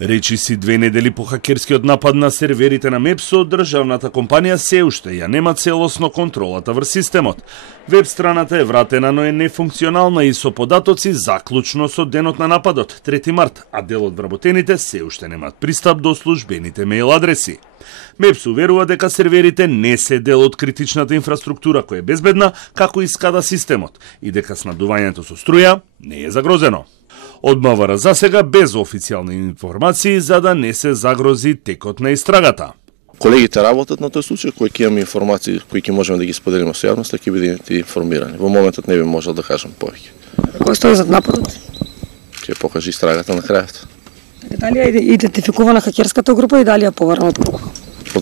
Речиси 2 недели по хакерскиот напад на серверите на МЕПСО, државната компанија се уште ја нема целосно контролата врз системот. Веб страната е вратена, но е нефункционална и со податоци заклучно со денот на нападот, 3 март, а дел од вработените се уште немаат пристап до службените мејл адреси. МЕПСО верува дека серверите не се дел од критичната инфраструктура која е безбедна, како и скада системот, и дека снабдувањето со струја не е загрозено. Од МВР за сега без официјални информации за да не се загрози текот на истрагата. Колегите работат на тој случај, кои ќе имаме информации кои ќе можеме да ги споделиме со јавноста, ќе бидете информирани. Во моментот не би можел да кажам повеќе. Кој стои зад нападот? Ќе покажи истрагата на крајот. Дали е идентификувана хакерската група и дали е поварна од кого?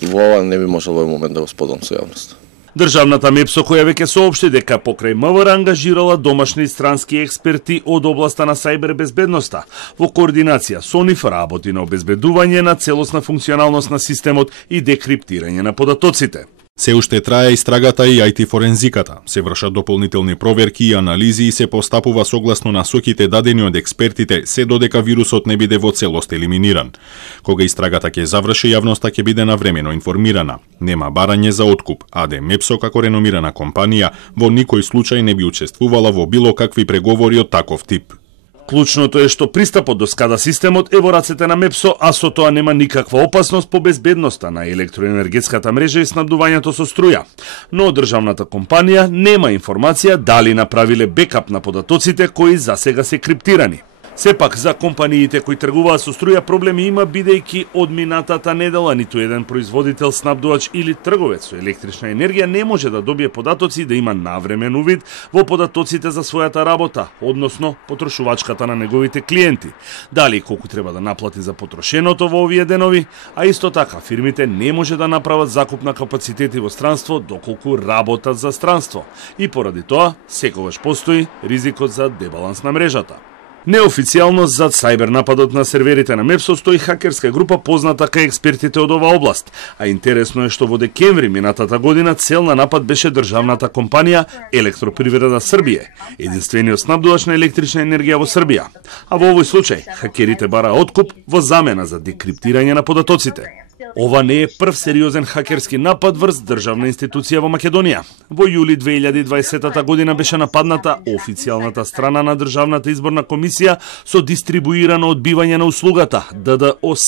Во ова не би можел во момент да го споделам со јавноста. Државната МЕПСО која веќе соопшти дека покрај МВР ангажирала домашни и странски експерти од областа на сајбер безбедноста, во координација со нив работи на обезбедување на целосна функционалност на системот и декриптирање на податоците. Се уште трае истрагата и IT форензиката. Се вршат дополнителни проверки и анализи и се постапува согласно насоките дадени од експертите, се додека вирусот не биде во целост елиминиран. Кога истрагата ќе заврши, јавноста ќе биде навремено информирана. Нема барање за откуп, АД МЕПСО како реномирана компанија во никој случај не би учествувала во било какви преговори од таков тип. Клучното е што пристапот до скада системот е во рацете на МЕПСО, а со тоа нема никаква опасност по безбедноста на електроенергетската мрежа и снабдувањето со струја. Но државната компанија нема информација дали направиле бекап на податоците кои засега се криптирани. Сепак, за компаниите кои тргуваат со струја проблеми има, бидејќи од минатата недела ниту еден производител, снабдувач или трговец со електрична енергија не може да добие податоци и да има навремен увид во податоците за својата работа, односно потрошувачката на неговите клиенти. Дали колку треба да наплати за потрошеното во овие денови, а исто така фирмите не може да направат закуп на капацитети во странство доколку работат за странство. И поради тоа, секогаш постои ризикот за дебаланс на мрежата. Неофицијално зад сајбер нападот на серверите на МЕПСО стои хакерска група позната кај експертите од оваа област. А интересно е што во декември минатата година цел на напад беше државната компанија Електропривреда Србија, единствениот снабдувач на електрична енергија во Србија. А во овој случај хакерите бара откуп во замена за декриптирање на податоците. Ова не е прв сериозен хакерски напад врз државна институција во Македонија. Во јули 2020 година беше нападната официјалната страна на Државната изборна комисија со дистрибуирано одбивање на услугата ДДОС,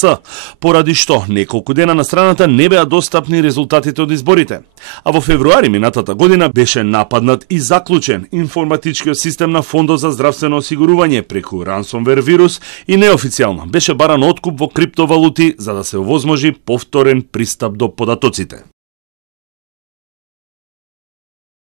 поради што неколку дена на страната не беа достапни резултатите од изборите. А во февруари минатата година беше нападнат и заклучен информатичкиот систем на Фондот за здравствено осигурување преку ransomware вирус и неофицијално беше баран откуп во криптовалути за да се овозможи повторен пристап до податоците.